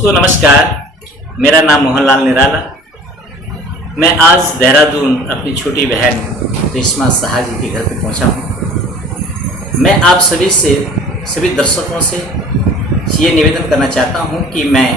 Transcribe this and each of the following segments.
दोस्तों नमस्कार, मेरा नाम मोहनलाल निराला। मैं आज देहरादून अपनी छोटी बहन रेशमा साहा जी के घर पे पहुंचा हूं। मैं आप सभी दर्शकों से ये निवेदन करना चाहता हूं कि मैं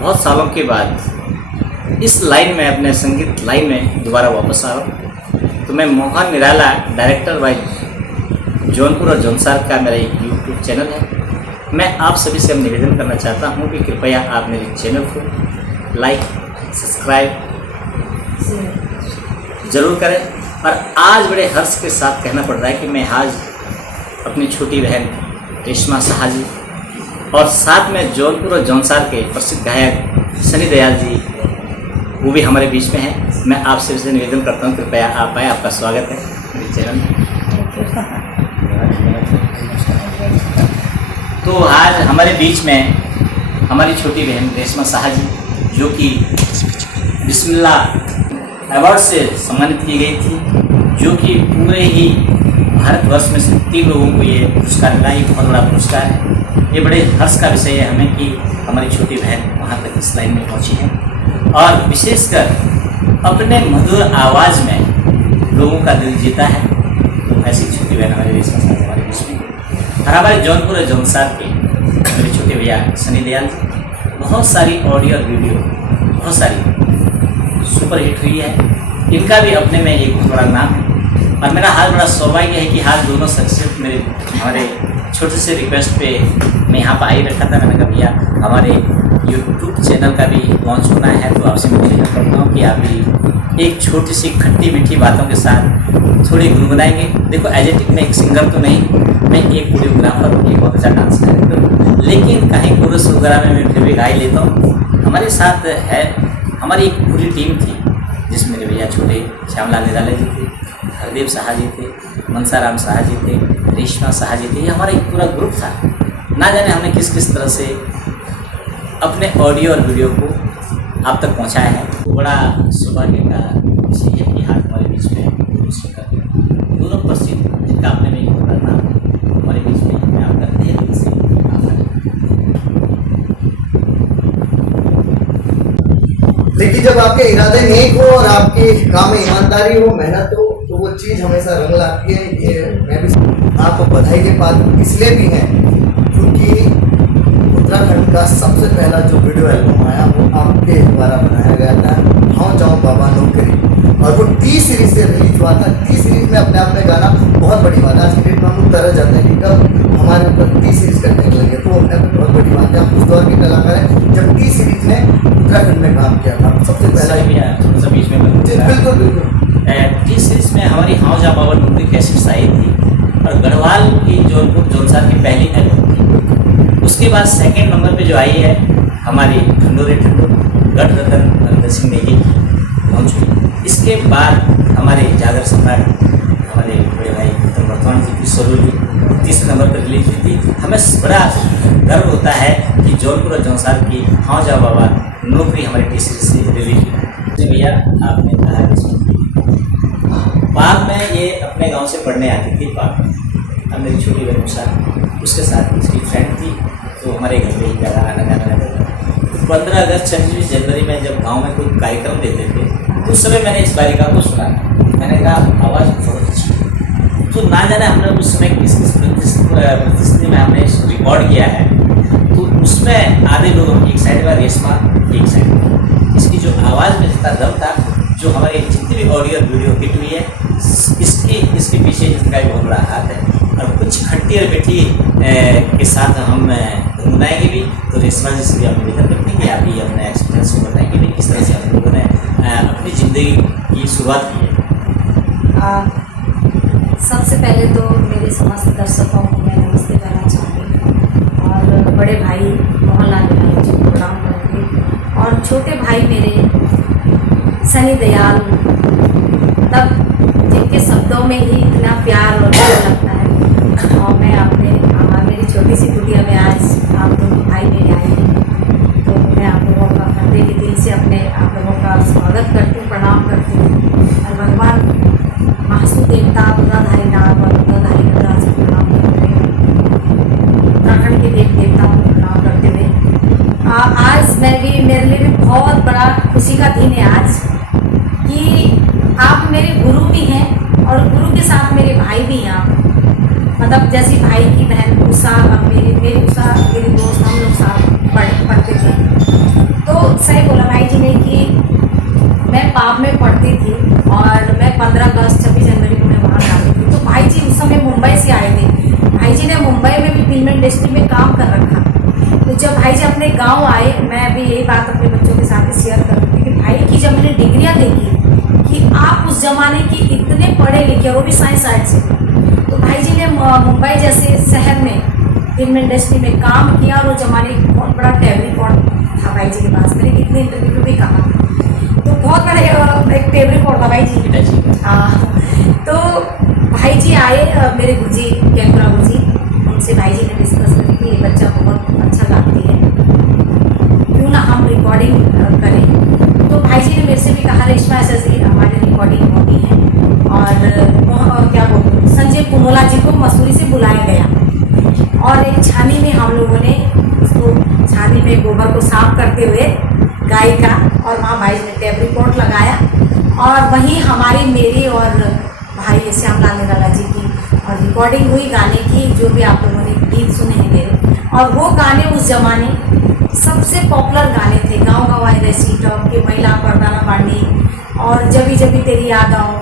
बहुत सालों के बाद इस लाइन में, अपने संगीत लाइन में दोबारा वापस आ रहा हूँ। तो मैं मोहन निराला, डायरेक्टर बाय जौनपुर और जौनसार का मेरा एक यूट्यूब चैनल है। मैं आप सभी से निवेदन करना चाहता हूं कि कृपया आप मेरे चैनल को लाइक, सब्सक्राइब ज़रूर करें। और आज बड़े हर्ष के साथ कहना पड़ रहा है कि मैं आज अपनी छोटी बहन रेशमा साहा जी और साथ में जौनपुर और जौनसार के प्रसिद्ध गायक सनी दयाल जी, वो भी हमारे बीच में हैं। मैं आप सभी से निवेदन करता हूं कृपया आप आए। आपका स्वागत है मेरे चैनल में। तो आज हमारे बीच में हमारी छोटी बहन रेशमा साहा जी, जो कि बिस्मिल्लाह अवार्ड से सम्मानित की गई थी, जो कि पूरे ही भारतवर्ष में से 3 लोगों को ये पुरस्कार मिला। ये बहुत बड़ा पुरस्कार है। ये बड़े हर्ष का विषय है हमें कि हमारी छोटी बहन वहाँ तक इस लाइन में पहुँची है और विशेषकर अपने मधुर आवाज़ में लोगों का दिल जीता है। तो ऐसी छोटी बहन हमारी रेशमा साहा हमारे बीच में। और हमारे जौनपुर और जौनसार के मेरे छोटे भैया सनी दयाल जी, बहुत सारी ऑडियो और वीडियो बहुत सारी सुपर हिट हुई है। इनका भी अपने में एक बहुत बड़ा नाम है। और मेरा हाल बड़ा सौभाग्य है कि हाल दोनों शख्सियत हमारे छोटे से रिक्वेस्ट पे मैं यहाँ पर आई रखा था। मैंने कहा भैया हमारे यूट्यूब चैनल का भी लॉन्च होना है, तो आपसे मैं निवेदन करता हूँ कि आप भी एक छोटी सी खट्टी मीठी बातों के साथ थोड़ी गुनगुनाएंगे। देखो एजेटिक में एक सिंगर तो नहीं, मैं एक कोरियोग्राफर हूँ, एक बहुत अच्छा डांस डायरेक्टर हूँ, लेकिन कहीं कोरस वगैरह में मैं फिर भी गा ही लेता हूँ। हमारे साथ है हमारी एक पूरी टीम थी, जिसमें मेरे भैया छोटे श्यामलाल निराला जी थे, हरदेव साहा जी थे, मनसाराम साहा जी थे, रेशमा साहा जी थे। ये हमारा एक पूरा ग्रुप था। ना जाने हमने किस किस तरह से अपने ऑडियो और वीडियो को आप तक पहुँचाया है। तो बड़ा सौभाग्य का विषय है कि हाथ हमारे बीच में दोनों प्रसिद्ध, जिनका अपने में एक बड़ा नाम हमारे बीच में मैं आपका तहे दिल से देखिए, जब आपके इरादे नेक हो और आपके काम में ईमानदारी हो, मेहनत हो, तो वो चीज़ हमेशा रंग लाती है। ये मैं भी आपको बधाई के पात्र इसलिए भी हैं क्योंकि उत्तराखंड का सबसे पहला जो वीडियो एल्बम आया वो आपके द्वारा बनाया गया था, हाँ जाओ बाबा नौकरी, और वो टी सीरीज से रिलीज हुआ था। टी सीरीज में अपने आप में गाना बहुत बड़ी बात है। आज की डेट में हम लोग तरह जाते हैं कि कब हमारे ऊपर टी सीरीज करने लगे, तो अपने आप में बहुत बड़ी बात है। हम उस दौर के कलाकार हैं जब टी सीरीज ने उत्तराखंड में काम किया था। सबसे पहला भी आया थोड़ा सा बीच में। बिल्कुल बिल्कुल टी सीरीज में हमारी हाँ जा बाबा नौकरी कैसेट्स आई थी और गढ़वाल की जौनपुर जौनसार की पहली एल्बम थी। उसके बाद सेकंड नंबर पे जो आई है हमारी ठंडोरे ठंडो गढ़ रतन नरेंद्र सिंह नेगी लॉन्च हुई। इसके बाद हमारे जागर सम्राट हमारे बड़े भाई उत्तम वर्तमान जी की सरोली 30 नंबर पर रिलीज हुई थी। हमें बड़ा गर्व होता है कि जौनपुर और जौनसार की हाँ जा बाबा नौकरी हमारे टी सीरीज से रिलीज हुई। भैया आपने कहा पाक में ये अपने गांव से पढ़ने आती थी। पाक अब मेरी छोटी बहन उषा, उसके साथ उसकी फ्रेंड थी, तो हमारे घर पे ही ज़्यादा आना जाना रहता था। तो 15 अगस्त 26 जनवरी में जब गांव में कोई कार्यक्रम देते थे, तो उस समय मैंने इस बालिका को सुना। मैंने कहा आवाज़ बहुत अच्छी है। तो ना जाने हमने उस समय किस किस परिस्थिति में हमने रिकॉर्ड किया है, तो उसमें आधे लोग एक साइड का रेशमा, एक साइड इसकी जो आवाज़ में जितना दम था, जो हमारे जितनी भी ऑडियो वीडियो हिट हुई है, इसके पीछे इसका एक बहुत बड़ा हाथ है। और कुछ खट्टी और मीठी के साथ हम गुनगुनाएंगे भी। तो रेशमा जी से भी हम निवेदन करते हैं कि आप ही अपने एक्सपीरियंस को बताएंगे भी किस तरह से हम लोगों ने अपनी ज़िंदगी की शुरुआत की है। सबसे पहले तो मेरे समस्त दर्शकों को मैं नमस्ते करना चाहती हूँ और बड़े भाई मोहनलाल निराला जी को प्रणाम करूँगी और छोटे भाई मेरे सनी दयाल, तब जिनके शब्दों में ही इतना प्यार और प्यार लगता है। और मैं मेरी छोटी सी कुटिया में आज आप दोनों भाई मेरे आए हैं, तो मैं आप लोगों का हृदय के दिल से आप लोगों का स्वागत करती हूँ, प्रणाम करती हूँ। और भगवान महासु देवता बुधाधारी नाग और बुधाधारी नटराज को प्रणाम करते हुए, उत्तराखंड के देव देवताओं को प्रणाम करते हुए इसमें भी मेरे लिए भी बहुत बड़ा खुशी का दिन है आज कि आप मेरे गुरु भी हैं और गुरु के साथ मेरे भाई भी हैं आप। मतलब जैसे भाई की बहन उषा और मेरी उषा मेरी दोस्त, हम लोग साथ पढ़ते थे। तो सही बोला भाई जी ने कि मैं पाप में पढ़ती थी और मैं 15 अगस्त 26 जनवरी को मैं वहाँ जाती थी। तो भाई जी उस समय मुंबई से आए थे। भाई जी ने मुंबई में भी फिल्म इंडस्ट्री में काम कर रखा। तो जब भाई जी अपने गांव आए, मैं अभी यही बात अपने बच्चों के साथ शेयर करूँगी कि भाई की जब मैंने डिग्रियाँ देखी कि आप उस जमाने के इतने पढ़े लिखे, वो भी साइंस साइड से, तो भाई जी ने मुंबई जैसे शहर में फिल्म इंडस्ट्री में काम किया और वो जमाने बहुत बड़ा टैब रिकॉर्ड था भाई जी के पास। मैंने कितने इंटरव्यू में भी कहा, तो बहुत बड़ा एक टैब रिकॉर्ड था भाई जी। तो भाई जी आए, मेरे गुरुजी कैंपुरा गुरुजी, उनसे भाई जी ने डिस्कस करी कि ये बच्चा बहुत अच्छा गाती है, क्यों ना हम रिकॉर्डिंग करें। तो भाई जी ने मेरे से भी कहा रेशमा ऐसा जी हमारी रिकॉर्डिंग होनी है और क्या बोलते हैं संजय पुनोला जी को मसूरी से बुलाया गया और एक छानी में हम लोगों ने उसको छानी में गोबर को साफ करते हुए गाय का, और वहाँ भाई जी ने टेप रिकॉर्ड लगाया और वहीं हमारी मेरी और भाई श्यामलाल निराला जी की और रिकॉर्डिंग हुई गाने की, जो भी आप लोगों ने गीत सुने हैं मेरे। और वो गाने उस जमाने सबसे पॉपुलर गाने थे। गाँव गाँव आए रहे सीटॉप के, महिला परदाना बांडी और जबी जबी तेरी याद आओ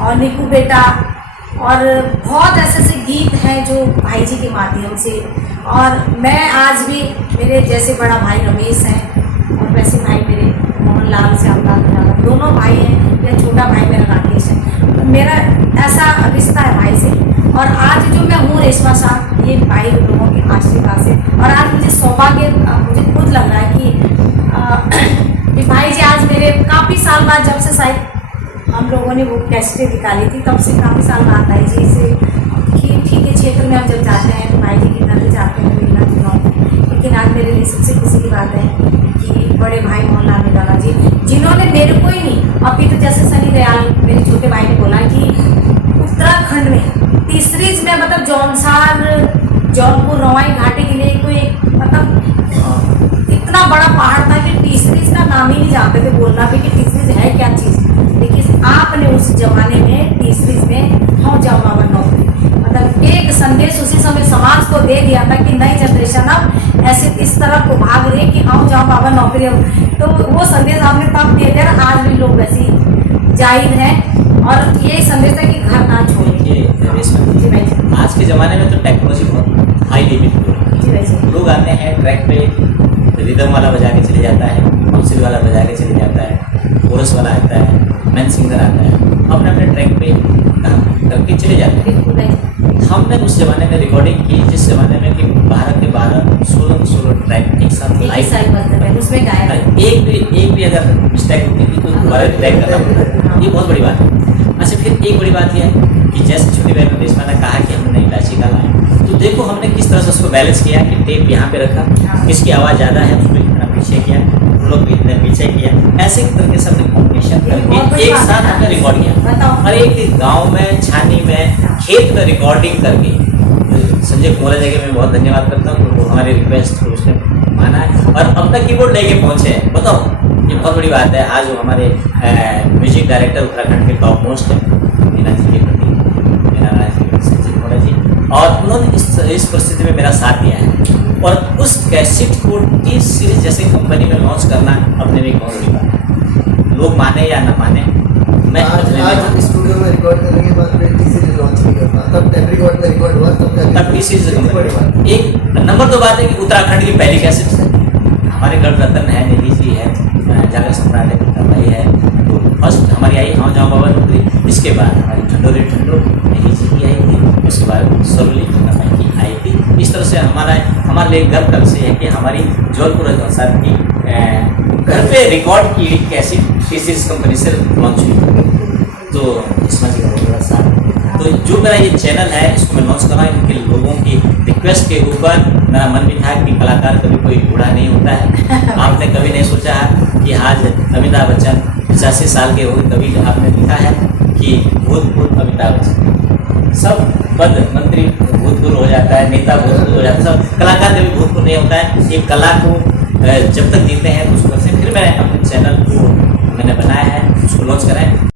और निकू बेटा, और बहुत ऐसे गीत हैं जो भाई जी के माध्यम से। और मैं आज भी, मेरे जैसे बड़ा भाई रमेश हैं और वैसे भाई मेरे मोहनलाल श्यामलाल निराला दोनों भाई हैं, या छोटा भाई मेरा राकेश है। मेरा ऐसा रिश्ता है भाई से। और आज जो मैं हूँ रेशमा साहब, ये भाई लोगों के आशीर्वाद से। और आज मुझे सौभाग्य, मुझे खुद लग रहा है कि भाई जी आज मेरे काफ़ी साल बाद, जब से शायद हम लोगों ने वो कैसेटें निकाली थी, तब से काफ़ी साल बाद भाई जी से ठीक है क्षेत्र में हम जब जाते हैं तो भाई जी के घर भी जाते हैं मिलना जुलना। लेकिन आज मेरे लिए सबसे खुशी की बात है कि बड़े भाई मोहनलाल निराला जी, जिन्होंने मेरे को ही नहीं, अभी तो जैसे सनी दयाल मेरे छोटे भाई ने बोला कि उत्तराखंड में तीसरीज में, मतलब जौनसार जौनपुर रवाई घाटी के लिए कोई मतलब इतना बड़ा पहाड़ था कि तीसरीज का नाम ही नहीं जानते थे बोलना भी कि तीसरीज है क्या चीज़। लेकिन आपने उस जमाने में तीसरीज में हाँ जाओ बाबा नौकरी, मतलब एक संदेश उसी समय समाज को दे दिया था कि नई जनरेशन अब ऐसे इस तरफ को भाग रही कि हाँ जाओ बाबा नौकरी। तो वो संदेश आपने तब दिए थे, आज भी लोग वैसे जाहिर हैं और ये संदेश है कि घर ना छोड़े। जी भाई, आज के ज़माने में तो टेक्नोलॉजी बहुत हाई लेवल जी भाई, लोग आते हैं ट्रैक पे, रिदम वाला बजा के चले जाता है, बांसुरी वाला बजा के चले जाता है, कोरस वाला आता है, मैन सिंगर आता है, अपने अपने ट्रैक पे काम करके चले जाते हैं। हमने उस ज़माने में रिकॉर्डिंग की जिस ज़माने में कि 12 के 12 16 ट्रैक एक साथ लाइव, उसमें गाया एक भी अगर मिस्टेक होती थी तो दोबारा ट्रैक करना पड़ता, ये बहुत बड़ी बात है। अच्छा, फिर एक बड़ी बात यह है कि जैसे छोटी बहन रेशमा ने कहा कि हमने इलायची का लाया, तो देखो हमने किस तरह से उसको बैलेंस किया कि टेप यहाँ पे रखा, किसकी आवाज़ ज़्यादा है उसको इतना पीछे किया, लोग भी इतने पीछे किया, ऐसे तरीके से हमने कॉम्बिनेशन करके एक साथ हमने रिकॉर्ड किया। और एक गाँव में, छानी में, खेत में रिकॉर्डिंग करके संजय कुमार जी के मैं बहुत धन्यवाद करता हूँ, वो हमारी रिक्वेस्ट को उसने माना है और अब तक कीबोर्ड लेके पहुँचे हैं। बताओ, ये बहुत बड़ी बात है। आज वो हमारे म्यूजिक डायरेक्टर उत्तराखंड के टॉप मोस्ट है मीना जी के प्रति, मीना जी, संजय कुमार जी, और उन्होंने इस परिस्थिति में मेरा साथ दिया है। और उस कैसेट को टी सीरीज जैसे कंपनी में लॉन्च करना अपने में एक बहुत बड़ी बात है। लोग माने या ना माने, मैं आज स्टूडियो में रिकॉर्ड करने के बाद टी सीरीज लॉन्च नहीं करता, तब टेप रिकॉर्ड में रिकॉर्ड हुआ, तब टी सीरीज कंपनी। एक नंबर 2 बात है कि उत्तराखंड की पहली कैसेट है, हमारे गढ़ रतन है, निधि जी है, जागर सम्राट है, भाई है, तो फर्स्ट हमारी आई हाँ जाओ बाबा नौकरी। इसके बाद हमारी ठंडोरे ठंडो निधि जी की आई थी, उसके बाद सरोली भाई की आई थी। इस तरह से हमारे लिए गर्व का विषय है कि हमारी जौनपुर जौनसार की घर पे रिकॉर्ड की कैसेट टी सीरीज कंपनी से लॉन्च हुई। तो इसमें जी का बहुत बड़ा साथ। तो जो मेरा ये चैनल है इसको मैं लॉन्च कर रहा हूँ क्योंकि लोगों की रिक्वेस्ट के ऊपर मेरा मन भी था कि कलाकार कभी कोई बूढ़ा नहीं होता है। आपने कभी नहीं सोचा कि आज अमिताभ बच्चन 85 साल के हो, कभी आपने लिखा है कि भूतपूर्व अमिताभ बच्चन, सब पद मंत्री भूतपूर्व हो जाता है, नेता भूतपूर्व हो जाता है, सब कलाकार कभी भूतपूर्व नहीं होता है। ये कला को जब तक जीते हैं तो उस पर से फिर मैंने अपने चैनल को मैंने बनाया है, उसको लॉन्च कराया।